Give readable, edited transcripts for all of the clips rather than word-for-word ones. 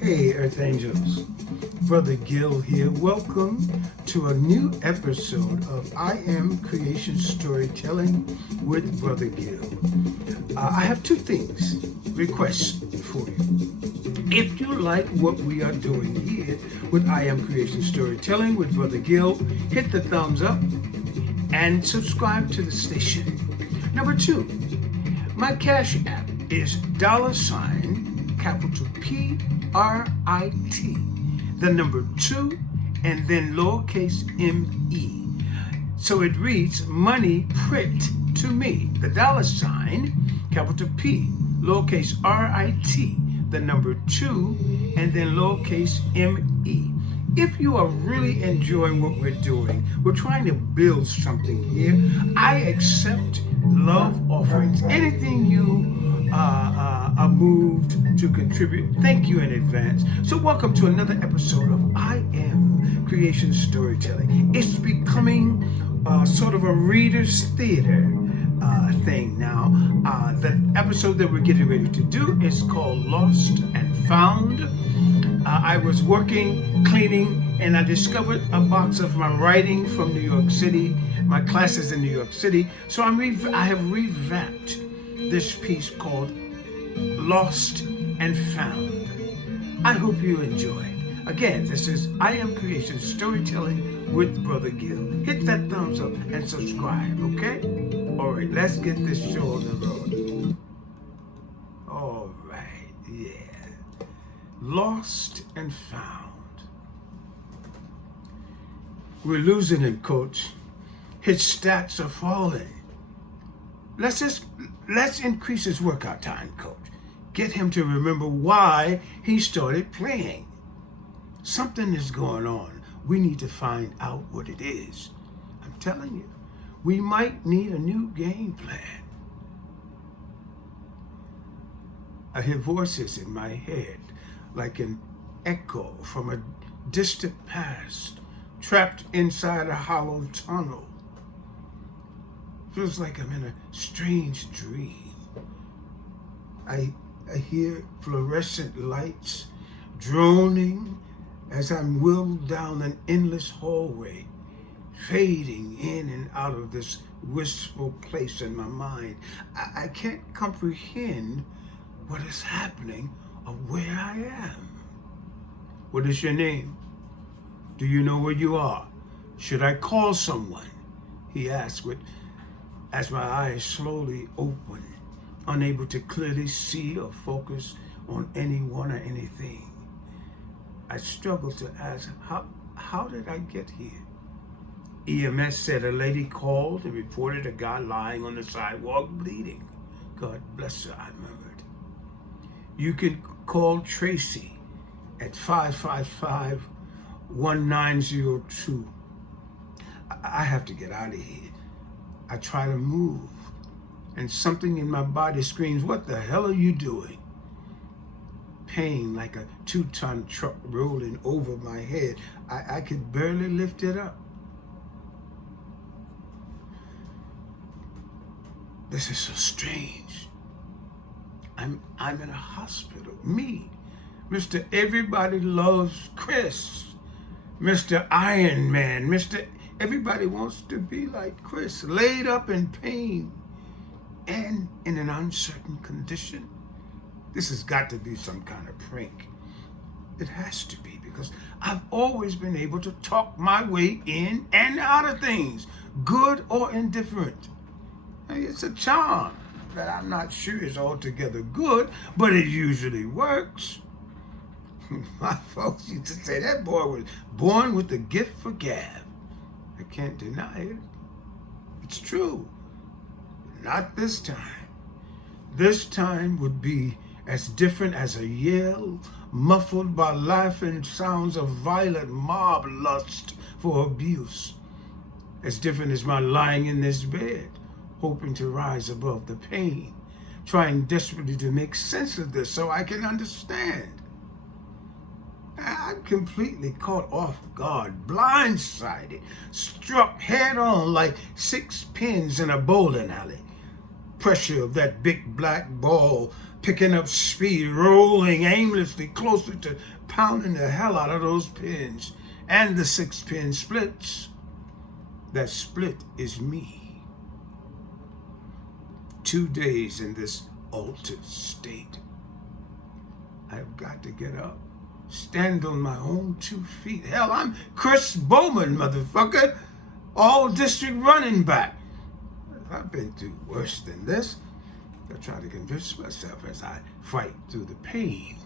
Hey, Earth Angels. Brother Gil here. Welcome to a new episode of I Am Creation Storytelling with Brother Gil. I have two requests for you. If you like what we are doing here with I Am Creation Storytelling with Brother Gil, hit the thumbs up and subscribe to the station. Number two, my Cash App is capital P-R-I-T, the number 2, and then lowercase m-e. So it reads, money print to me, the capital P, lowercase R-I-T, the number 2, and then lowercase m-e. If you are really enjoying what we're doing, we're trying to build something here. I accept love offerings. Anything you are moved to contribute, thank you in advance. So welcome to another episode of I Am Creation Storytelling. It's becoming sort of a reader's theater thing now. The episode that we're getting ready to do is called Lost and Found. I was working, cleaning, and I discovered a box of my writing from New York City, my classes in New York City. So I have revamped this piece called Lost and Found. I hope you enjoy. Again, this is I Am Creation Storytelling with Brother Gil. Hit that thumbs up and subscribe, okay? All right, let's get this show on the road. All right, yeah. Lost and Found. We're losing him, coach. His stats are falling. Let's increase his workout time, coach. Get him to remember why he started playing. Something is going on. We need to find out what it is. I'm telling you, we might need a new game plan. I hear voices in my head, like an echo from a distant past, trapped inside a hollow tunnel. Feels like I'm in a strange dream. I hear fluorescent lights droning as I'm wheeled down an endless hallway, fading in and out of this wistful place in my mind. I can't comprehend what is happening or where I am. What is your name? Do you know where you are? Should I call someone? He asked as my eyes slowly open, unable to clearly see or focus on anyone or anything. I struggled to ask, how did I get here? EMS said a lady called and reported a guy lying on the sidewalk bleeding. God bless her, I murmured. You can call Tracy at 555-1902. I have to get out of here. I try to move, and something in my body screams, what the hell are you doing? Pain like a 2-ton truck rolling over my head. I could barely lift it up. This is so strange. I'm in a hospital. Me, Mr. Everybody Loves Chris, Mr. Iron Man, Mr. Everybody wants to be like Chris, laid up in pain and in an uncertain condition. This has got to be some kind of prank. It has to be, because I've always been able to talk my way in and out of things, good or indifferent. It's a charm that I'm not sure is altogether good, but it usually works. My folks used to say that boy was born with the gift for gab. I can't deny it. It's true. Not this time. This time would be as different as a yell muffled by laughing sounds of violent mob lust for abuse. As different as my lying in this bed, hoping to rise above the pain, trying desperately to make sense of this so I can understand. I'm completely caught off guard, blindsided, struck head on like 6 pins in a bowling alley. pressure of that big black ball picking up speed, rolling aimlessly closer to pounding the hell out of those pins and the 6-pin splits. That split is me. 2 days in this altered state. I've got to get up, stand on my own 2 feet. Hell, I'm Chris Bowman, motherfucker, all district running back. I've been through worse than this. I try to convince myself as I fight through the pain.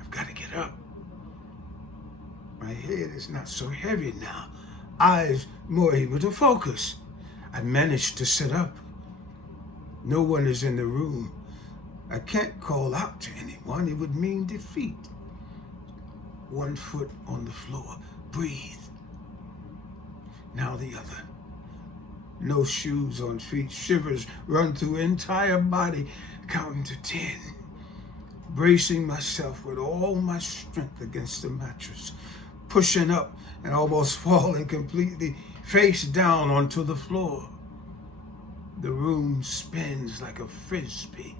I've got to get up. My head is not so heavy now. Eyes more able to focus. I managed to sit up. No one is in the room. I can't call out to anyone. It would mean defeat. 1 foot on the floor. Breathe. Now the other. No shoes on feet. Shivers run through entire body. Counting to 10. Bracing myself with all my strength against the mattress. Pushing up and almost falling completely face down onto the floor. The room spins like a frisbee.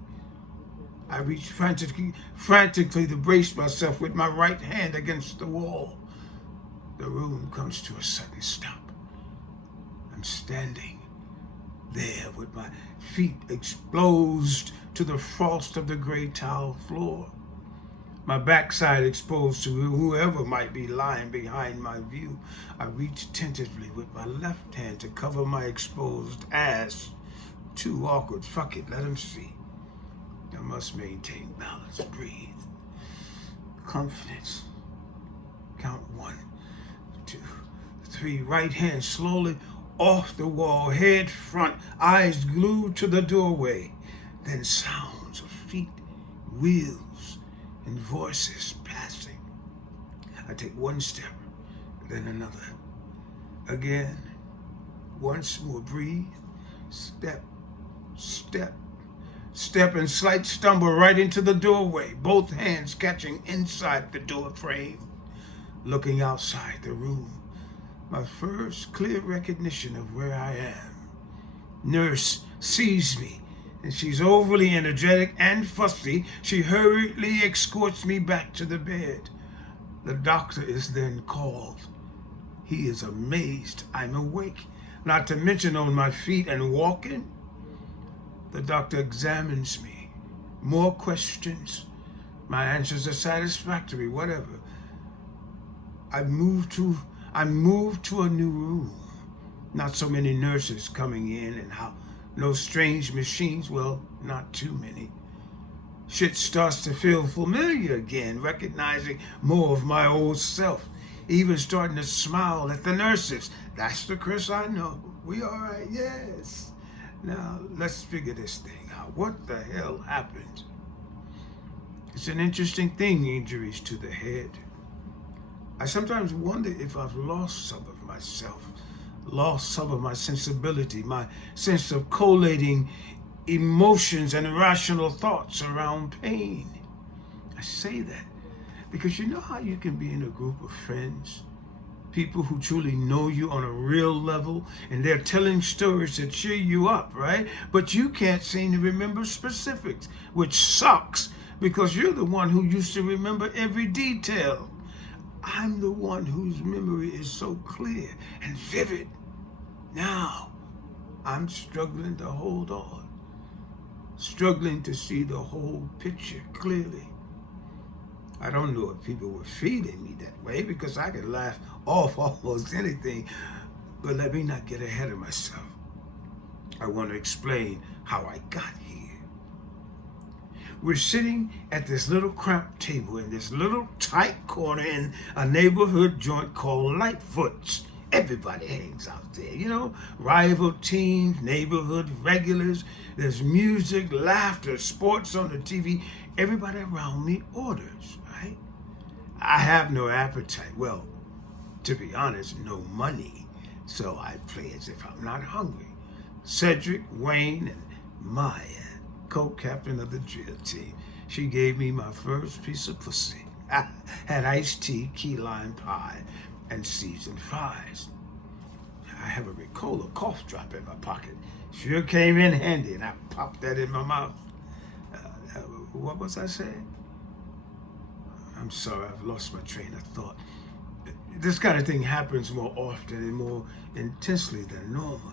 I reach frantically to brace myself with my right hand against the wall. The room comes to a sudden stop. I'm standing there with my feet exposed to the frost of the gray tile floor. My backside exposed to whoever might be lying behind my view. I reach tentatively with my left hand to cover my exposed ass. Too awkward. Fuck it, let him see. I must maintain balance. Breathe. Confidence. Count 1, 2, 3. Right hand slowly off the wall, head front, eyes glued to the doorway. Then sounds of feet, wheels, and voices passing. I take 1 step, then another. Again. Once more. Breathe. Step. Step. Step and slight stumble right into the doorway, both hands catching inside the door frame. Looking outside the room, my first clear recognition of where I am. Nurse sees me, and she's overly energetic and fussy. She hurriedly escorts me back to the bed. The doctor is then called. He is amazed I'm awake, not to mention on my feet and walking. The doctor examines me. More questions. My answers are satisfactory, whatever. I moved to a new room. Not so many nurses coming in and out. No strange machines. Well, not too many. Shit starts to feel familiar again, recognizing more of my old self. Even starting to smile at the nurses. That's the Chris I know. We all right? Yes. Now, let's figure this thing out. What the hell happened? It's an interesting thing, injuries to the head. I sometimes wonder if I've lost some of myself, lost some of my sensibility, my sense of collating emotions and irrational thoughts around pain. I say that because you know how you can be in a group of friends, people who truly know you on a real level, and they're telling stories that cheer you up, right? But you can't seem to remember specifics, which sucks because you're the one who used to remember every detail. I'm the one whose memory is so clear and vivid. Now, I'm struggling to hold on, struggling to see the whole picture clearly. I don't know if people were feeding me that way because I could laugh off almost anything, but let me not get ahead of myself. I want to explain how I got here. We're sitting at this little cramped table in this little tight corner in a neighborhood joint called Lightfoot's. Everybody hangs out there, you know, rival teams, neighborhood regulars. There's music, laughter, sports on the TV. Everybody around me orders, right? I have no appetite. Well, to be honest, no money. So I play as if I'm not hungry. Cedric, Wayne, and Maya, co-captain of the drill team. She gave me my first piece of pussy. I had iced tea, key lime pie, and seasoned fries. I have a Ricola cough drop in my pocket. Sure came in handy, and I popped that in my mouth. What was I saying? I'm sorry, I've lost my train of thought. This kind of thing happens more often and more intensely than normal.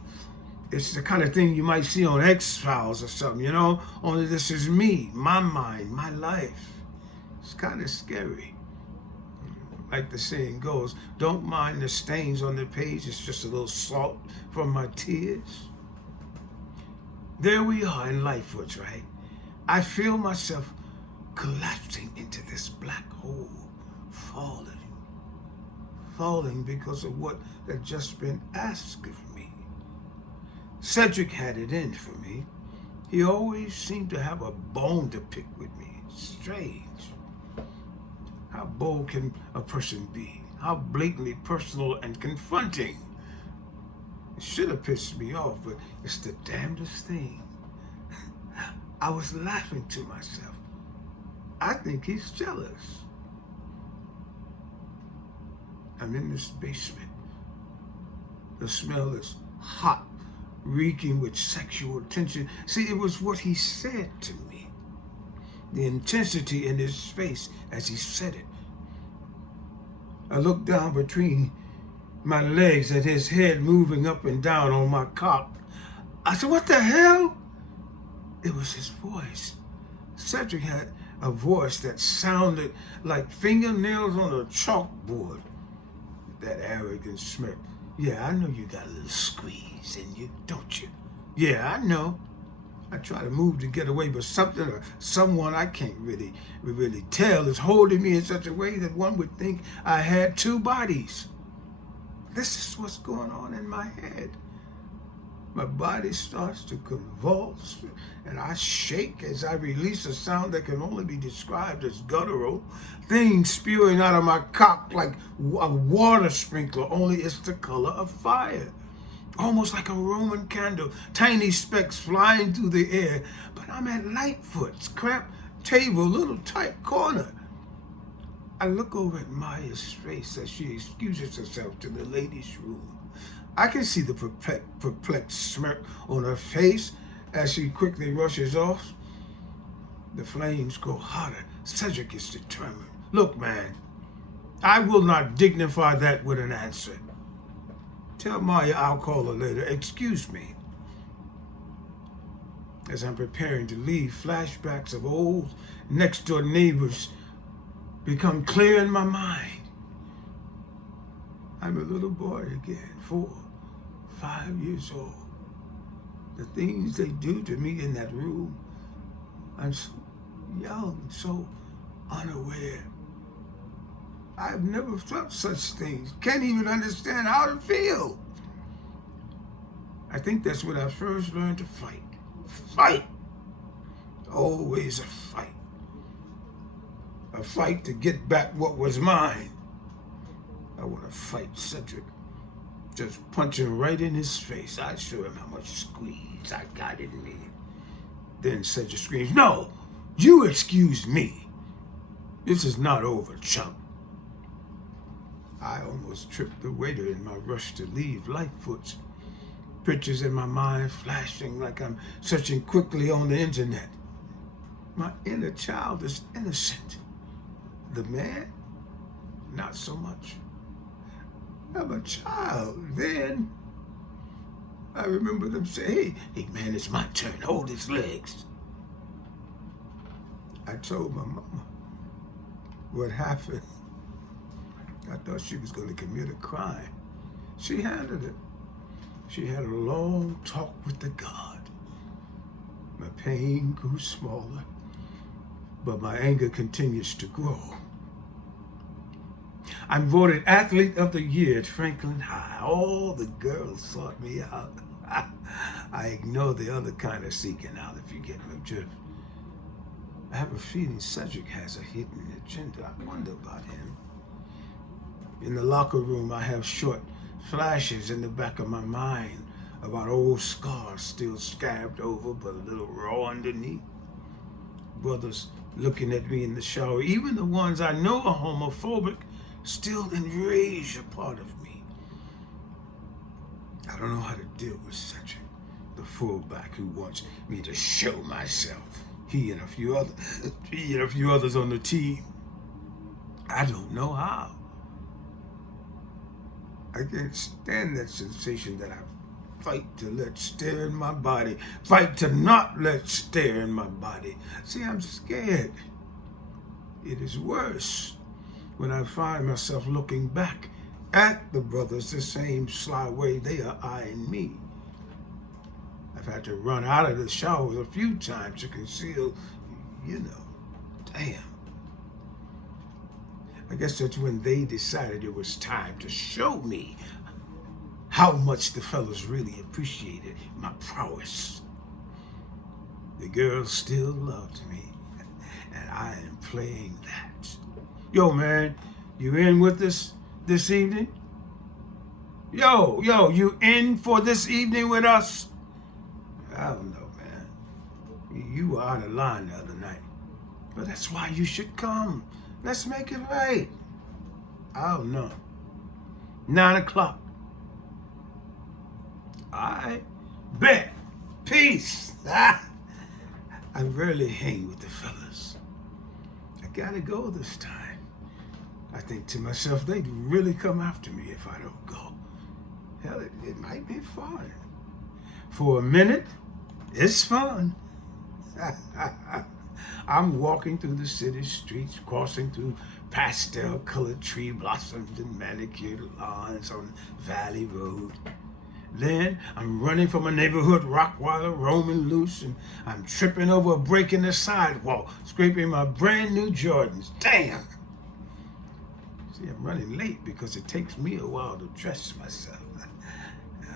It's the kind of thing you might see on X-Files or something, you know? Only this is me, my mind, my life. It's kind of scary. Like the saying goes, don't mind the stains on the page, it's just a little salt from my tears. There we are in Lightfoot, right? I feel myself collapsing into this black hole, falling because of what had just been asked of me. Cedric had it in for me. He always seemed to have a bone to pick with me. Strange. How bold can a person be? How blatantly personal and confronting? It should have pissed me off, but it's the damnedest thing. I was laughing to myself. I think he's jealous. I'm in this basement. The smell is hot, reeking with sexual tension. See, it was what he said to me. The intensity in his face as he said it. I looked down between my legs at his head moving up and down on my cock. I said, what the hell? It was his voice. Cedric had a voice that sounded like fingernails on a chalkboard. That arrogant smirk. Yeah, I know you got a little squeeze in you, don't you? Yeah, I know. I try to move to get away, but something or someone I can't really tell is holding me in such a way that one would think I had two bodies. This is what's going on in my head. My body starts to convulse, and I shake as I release a sound that can only be described as guttural. Things spewing out of my cock like a water sprinkler, only it's the color of fire. Almost like a Roman candle, tiny specks flying through the air. But I'm at Lightfoot's cramped table, little tight corner. I look over at Maya's face as she excuses herself to the ladies' room. I can see the perplexed smirk on her face as she quickly rushes off. The flames grow hotter. Cedric is determined. Look, man, I will not dignify that with an answer. Tell Maya I'll call her later. Excuse me. As I'm preparing to leave, flashbacks of old next-door neighbors become clear in my mind. I'm a little boy again, 4, 5 years old. The things they do to me in that room, I'm so young, so unaware. I've never felt such things. Can't even understand how to feel. I think that's when I first learned to fight. Fight. Always a fight. A fight to get back what was mine. I want to fight Cedric. Just punch him right in his face. I show him how much squeeze I got in me. Then Cedric screams, "No, you excuse me. This is not over, chump." I almost tripped the waiter in my rush to leave Lightfoot's. Pictures in my mind flashing like I'm searching quickly on the internet. My inner child is innocent. The man, not so much. I'm a child. Then I remember them saying, hey man, it's my turn. Hold his legs. I told my mama what happened. I thought she was going to commit a crime. She handled it. She had a long talk with the God. My pain grew smaller, but my anger continues to grow. I'm voted Athlete of the Year at Franklin High. All the girls sought me out. I ignore the other kind of seeking out, if you get my drift. I have a feeling Cedric has a hidden agenda. I wonder about him. In the locker room, I have short flashes in the back of my mind about old scars still scabbed over but a little raw underneath. Brothers looking at me in the shower, even the ones I know are homophobic, still enrage a part of me. I don't know how to deal with Cedric. the fullback who wants me to show myself. He and a few others on the team. I don't know how. I can't stand that sensation that I fight to let stir in my body. Fight to not let stir in my body. See, I'm scared. It is worse when I find myself looking back at the brothers the same sly way they are eyeing me. I've had to run out of the showers a few times to conceal, damn. I guess that's when they decided it was time to show me how much the fellas really appreciated my prowess. The girls still loved me, and I am playing that. Yo, man, you in with us this evening? Yo, you in for this evening with us? I don't know, man. You were out of line the other night. But that's why you should come. Let's make it right. I don't know. 9 o'clock. I bet. Peace. I rarely hang with the fellas. I gotta go this time. I think to myself, they'd really come after me if I don't go. Hell, it might be fun. For a minute, it's fun. I'm walking through the city streets, crossing through pastel-colored tree blossoms and manicured lawns on Valley Road. Then I'm running from a neighborhood Rockweiler roaming loose, and I'm tripping over a break in the sidewalk, scraping my brand new Jordans. Damn! See, I'm running late because it takes me a while to dress myself.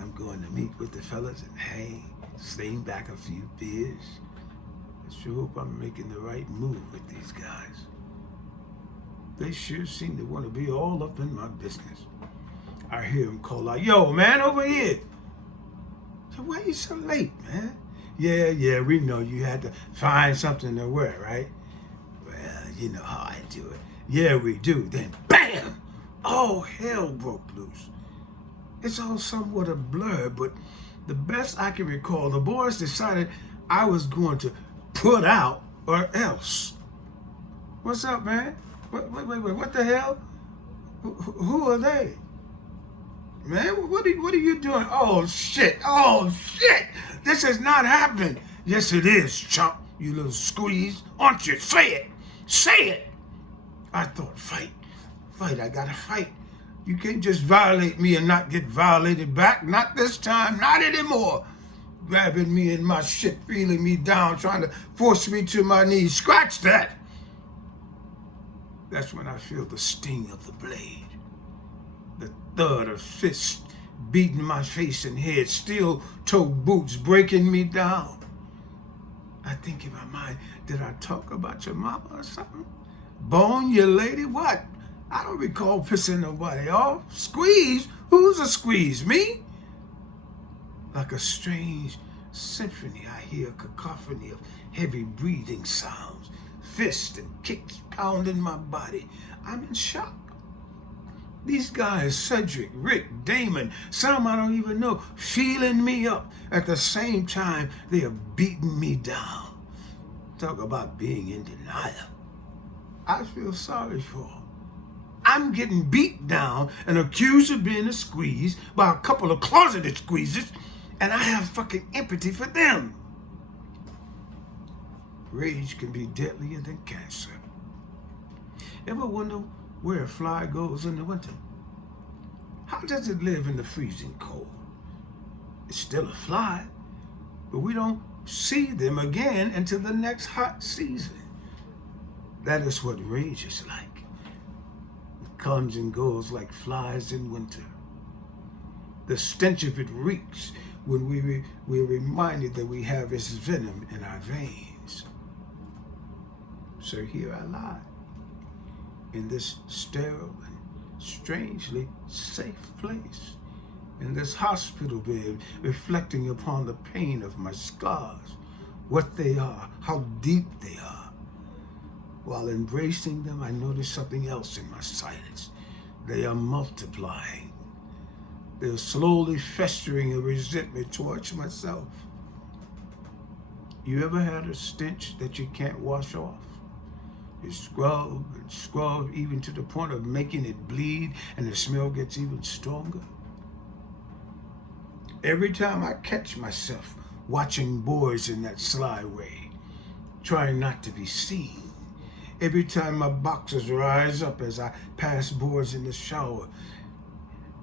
I'm going to meet with the fellas and hang, sling back a few beers. I sure hope I'm making the right move with these guys. They sure seem to want to be all up in my business. I hear them call out, "Yo, man, over here." So why you so late, man? Yeah, we know you had to find something to wear, right? Well, you know how I do it. Yeah, we do. Then bam! All hell broke loose. It's all somewhat a blur, but the best I can recall, the boys decided I was going to put out or else. What's up, man? Wait, what the hell? Who are they? Man, what are you doing? Oh, shit. This is not happening. Yes, it is, chump. You little squeeze. Aren't you? Say it. I thought, fight. I gotta fight. You can't just violate me and not get violated back. Not this time. Not anymore. Grabbing me in my shit, feeling me down, trying to force me to my knees. Scratch that. That's when I feel the sting of the blade. The thud of fists beating my face and head, steel-toed boots breaking me down. I think in my mind, did I talk about your mama or something? Bone your lady? What? I don't recall pissing nobody off. Squeeze? Who's a squeeze? Me? Like a strange symphony, I hear a cacophony of heavy breathing sounds, fists and kicks pounding my body. I'm in shock. These guys, Cedric, Rick, Damon, some I don't even know, feeling me up. At the same time, they are beating me down. Talk about being in denial. I feel sorry for them. I'm getting beat down and accused of being a squeeze by a couple of closeted squeezes, and I have fucking empathy for them. Rage can be deadlier than cancer. Ever wonder where a fly goes in the winter? How does it live in the freezing cold? It's still a fly, but we don't see them again until the next hot season. That is what rage is like. It comes and goes like flies in winter. The stench of it reeks when we're reminded that we have its venom in our veins. So here I lie, in this sterile and strangely safe place, in this hospital bed, reflecting upon the pain of my scars, what they are, how deep they are. While embracing them, I notice something else in my silence. They are multiplying. They're slowly festering a resentment towards myself. You ever had a stench that you can't wash off? You scrub and scrub even to the point of making it bleed, and the smell gets even stronger. Every time I catch myself watching boys in that sly way, trying not to be seen, every time my boxers rise up as I pass boys in the shower,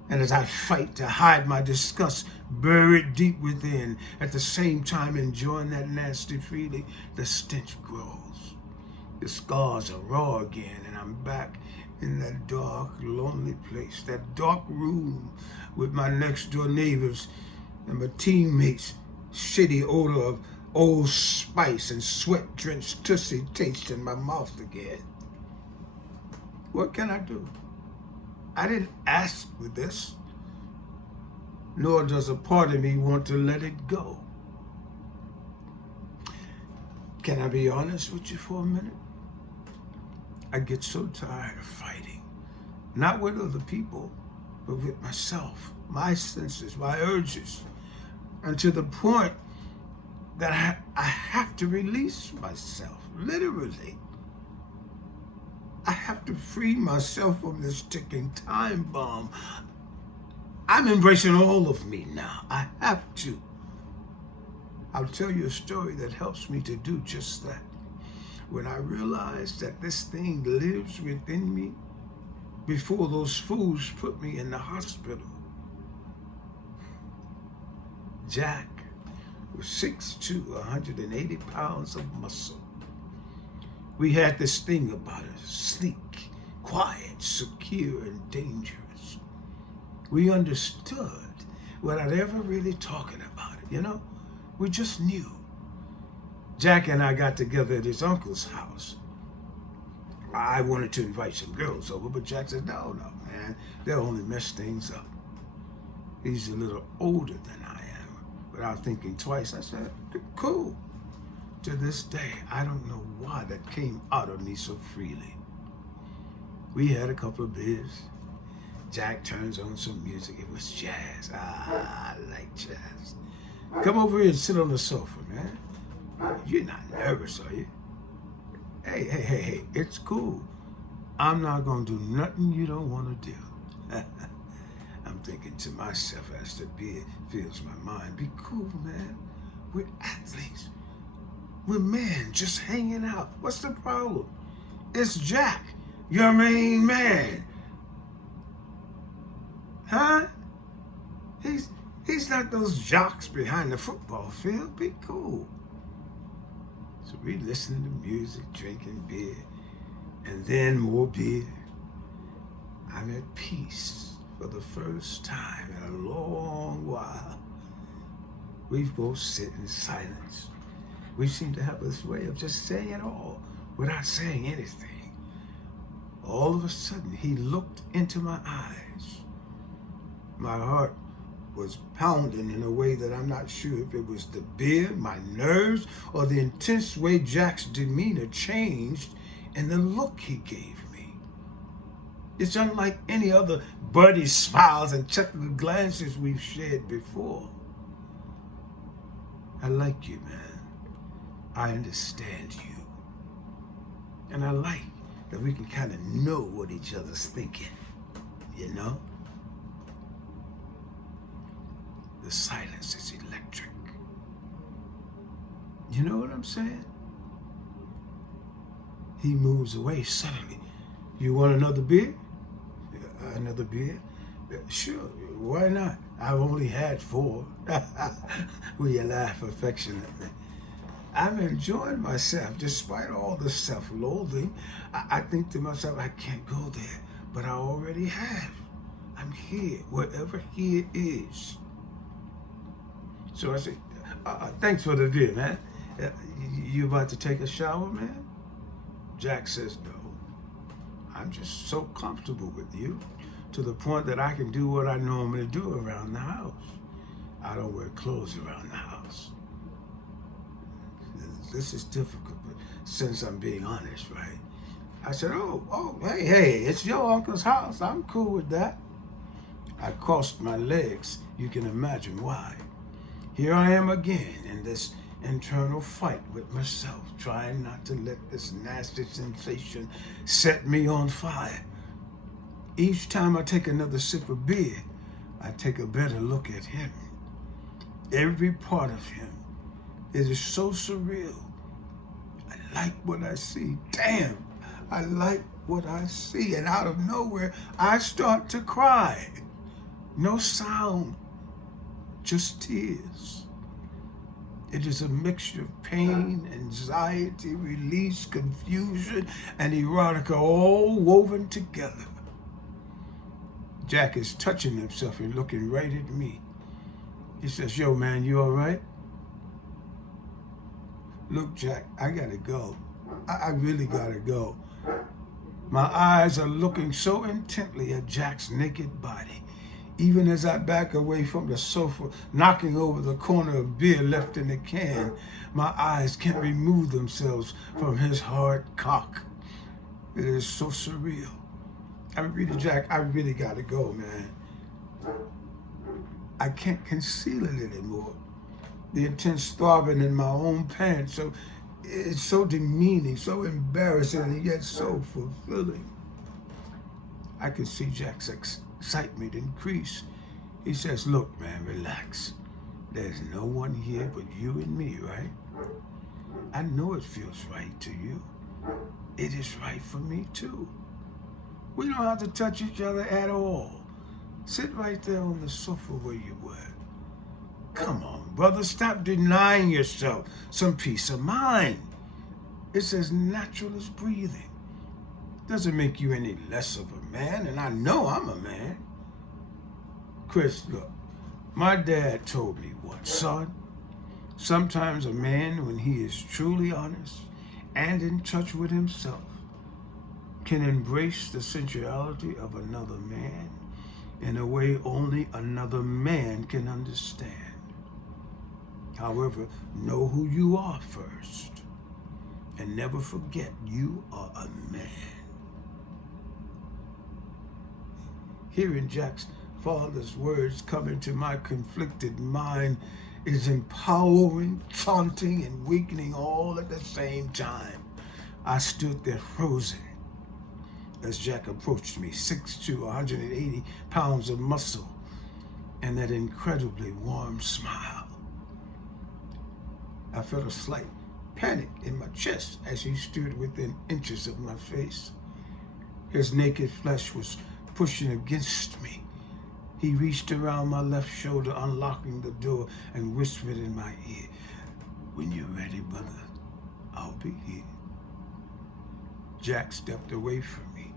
and as I fight to hide my disgust buried deep within, at the same time enjoying that nasty feeling, the stench grows. The scars are raw again, and I'm back in that dark, lonely place, that dark room with my next door neighbors and my teammates' shitty odor of Old Spice and sweat-drenched Tootsie taste in my mouth again. What can I do? I didn't ask for this, nor does a part of me want to let it go. Can I be honest with you for a minute? I get so tired of fighting, not with other people, but with myself, my senses, my urges, and to the point that I have to release myself, literally. I have to free myself from this ticking time bomb. I'm embracing all of me now. I have to. I'll tell you a story that helps me to do just that. When I realized that this thing lives within me, before those fools put me in the hospital. Jack was 6'2", 180 pounds of muscle. We had this thing about us, sleek, quiet, secure, and dangerous. We understood without ever really talking about it, you know? We just knew. Jack and I got together at his uncle's house. I wanted to invite some girls over, but Jack said, no, man, they'll only mess things up. He's a little older than I am. Without thinking twice, I said, cool. To this day, I don't know why that came out of me so freely. We had a couple of beers. Jack turns on some music. It was jazz. I like jazz. Come over here and sit on the sofa, man. You're not nervous, are you? Hey, it's cool. I'm not gonna do nothing you don't wanna do. I'm thinking to myself as the beer fills my mind, be cool, man. We're athletes. We're men just hanging out. What's the problem? It's Jack, your main man. Huh? He's not those jocks behind the football field. Be cool. So we listening to music, drinking beer, and then more beer. I'm at peace for the first time in a long while. We both sit in silence. We seem to have this way of just saying it all without saying anything. All of a sudden, he looked into my eyes. My heart was pounding in a way that I'm not sure if it was the beer, my nerves, or the intense way Jack's demeanor changed and the look he gave me. It's unlike any other buddy smiles and chuckling glances we've shared before. I like you, man. I understand you. And I like that we can kind of know what each other's thinking, you know? The silence is electric. You know what I'm saying? He moves away suddenly. You want another beer? Another beer? Sure, why not? I've only had 4. Will you laugh affectionately? I'm enjoying myself despite all the self-loathing. I think to myself, I can't go there, but I already have. I'm here, wherever here is. So I say, thanks for the beer, man. You about to take a shower, man? Jack says, no. I'm just so comfortable with you to the point that I can do what I normally do around the house. I don't wear clothes around the house. This is difficult, but since I'm being honest, right? I said, hey, it's your uncle's house. I'm cool with that. I crossed my legs. You can imagine why. Here I am again in this internal fight with myself, trying not to let this nasty sensation set me on fire. Each time I take another sip of beer, I take a better look at him. Every part of him. It is so surreal. I like what I see. Damn, I like what I see. And out of nowhere, I start to cry. No sound, just tears. It is a mixture of pain, anxiety, release, confusion, and erotica all woven together. Jack is touching himself and looking right at me. He says, yo, man, you all right? Look, Jack, I gotta go. I really gotta go. My eyes are looking so intently at Jack's naked body, even as I back away from the sofa, knocking over the corner of beer left in the can. My eyes can't remove themselves from his hard cock. It is so surreal. I repeated, Jack, I really gotta go, man. I can't conceal it anymore. The intense throbbing in my own pants, so it's so demeaning, so embarrassing, and yet so fulfilling. I could see Jack's excitement increase. He says, look, man, relax. There's no one here but you and me, right? I know it feels right to you. It is right for me, too. We don't have to touch each other at all. Sit right there on the sofa where you were. Come on, brother, stop denying yourself some peace of mind. It's as natural as breathing. Doesn't make you any less of a man, and I know I'm a man. Chris, look, my dad told me what, son? Sometimes a man, when he is truly honest and in touch with himself, can embrace the sensuality of another man in a way only another man can understand. However, know who you are first, and never forget you are a man. Hearing Jack's father's words come into my conflicted mind is empowering, taunting, and weakening all at the same time. I stood there frozen as Jack approached me, 6'2", 180 pounds of muscle, and that incredibly warm smile. I felt a slight panic in my chest as he stood within inches of my face. His naked flesh was pushing against me. He reached around my left shoulder, unlocking the door, and whispered in my ear, when you're ready, brother, I'll be here. Jack stepped away from me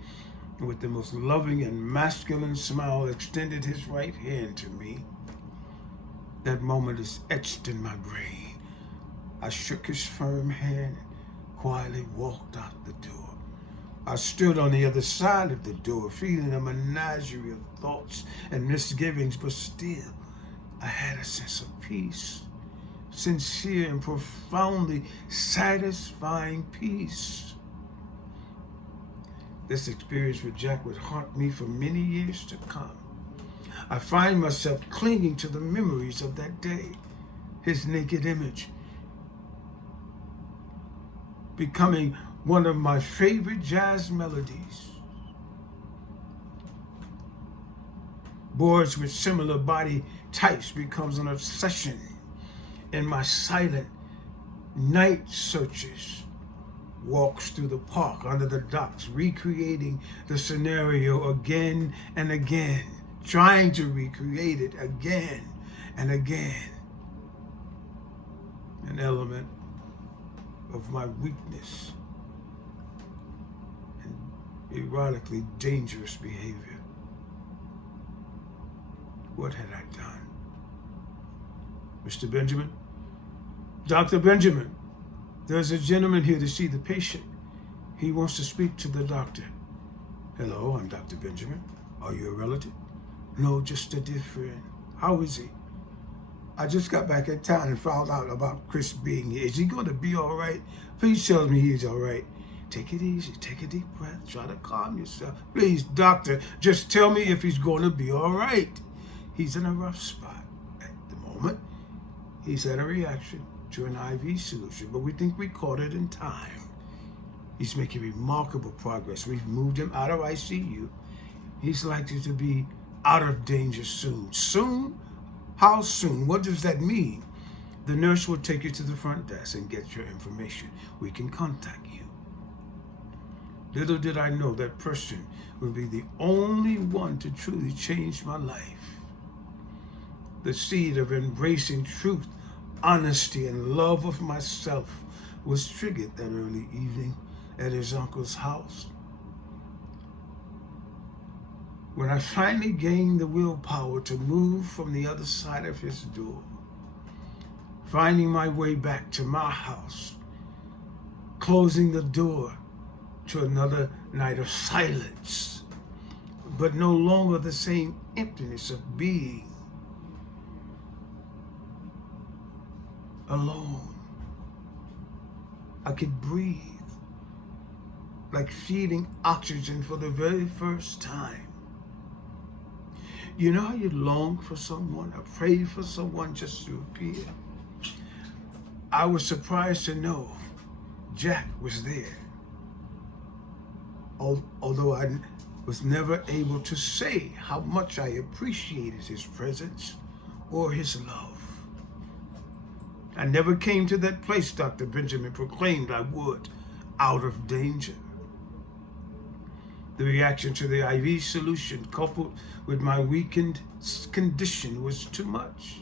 and with the most loving and masculine smile extended his right hand to me. That moment is etched in my brain. I shook his firm hand and quietly walked out the door. I stood on the other side of the door, feeling a menagerie of thoughts and misgivings, but still, I had a sense of peace, sincere and profoundly satisfying peace. This experience with Jack would haunt me for many years to come. I find myself clinging to the memories of that day, his naked image, becoming one of my favorite jazz melodies. Boys with similar body types becomes an obsession in my silent night searches, walks through the park, under the docks, recreating the scenario again and again, trying to recreate it again and again. An element of my weakness and erotically dangerous behavior. What had I done? Mr. Benjamin? Dr. Benjamin, there's a gentleman here to see the patient. He wants to speak to the doctor. Hello, I'm Dr. Benjamin. Are you a relative? No, just a dear friend. How is he? I just got back in town and found out about Chris being here. Is he going to be all right? Please tell me he's all right. Take it easy. Take a deep breath. Try to calm yourself. Please, doctor, just tell me if he's going to be all right. He's in a rough spot at the moment. He's had a reaction to an IV solution, but we think we caught it in time. He's making remarkable progress. We've moved him out of ICU. He's likely to be out of danger soon. Soon? How soon? What does that mean? The nurse will take you to the front desk and get your information. We can contact you. Little did I know that person will be the only one to truly change my life. The seed of embracing truth, honesty, and love of myself was triggered that early evening at his uncle's house. When I finally gained the willpower to move from the other side of his door, finding my way back to my house, closing the door to another night of silence, but no longer the same emptiness of being alone. I could breathe, like feeling oxygen for the very first time. You know how you long for someone or pray for someone just to appear? I was surprised to know Jack was there. Although I was never able to say how much I appreciated his presence or his love. I never came to that place Dr. Benjamin proclaimed I would, out of danger. The reaction to the IV solution, coupled with my weakened condition, was too much.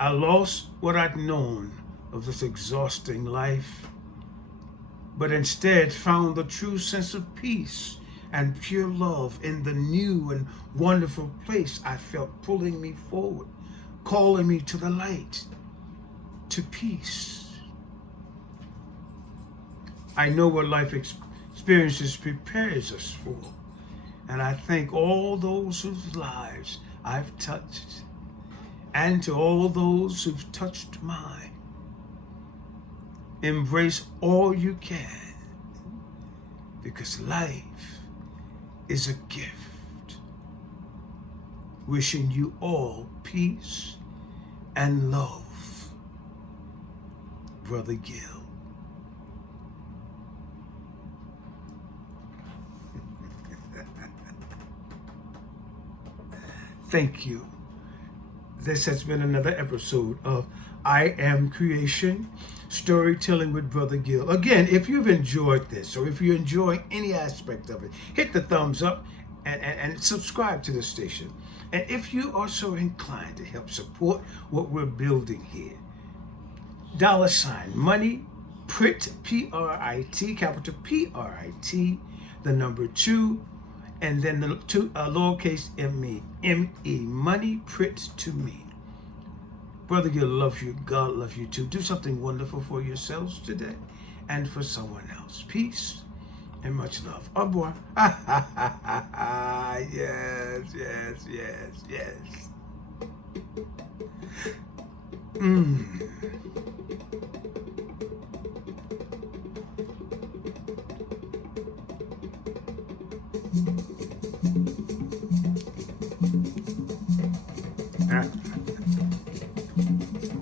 I lost what I'd known of this exhausting life, but instead found the true sense of peace and pure love in the new and wonderful place I felt pulling me forward, calling me to the light, to peace. I know what life experiences prepares us for, and I thank all those whose lives I've touched, and to all those who've touched mine. Embrace all you can, because life is a gift. Wishing you all peace and love. Brother Gil. Thank you. This has been another episode of I Am Creation, Storytelling with Brother Gil. Again, if you've enjoyed this, or if you enjoy any aspect of it, hit the thumbs up and subscribe to the station. And if you are so inclined to help support what we're building here, $ money, PRIT, P-R-I-T, capital P-R-I-T, the number 2, and then the lowercase m-e, M-E, money, PRIT to me. Brother Gil loves you. God loves you too. Do something wonderful for yourselves today and for someone else. Peace and much love. Au revoir. Yes, yes, yes, yes.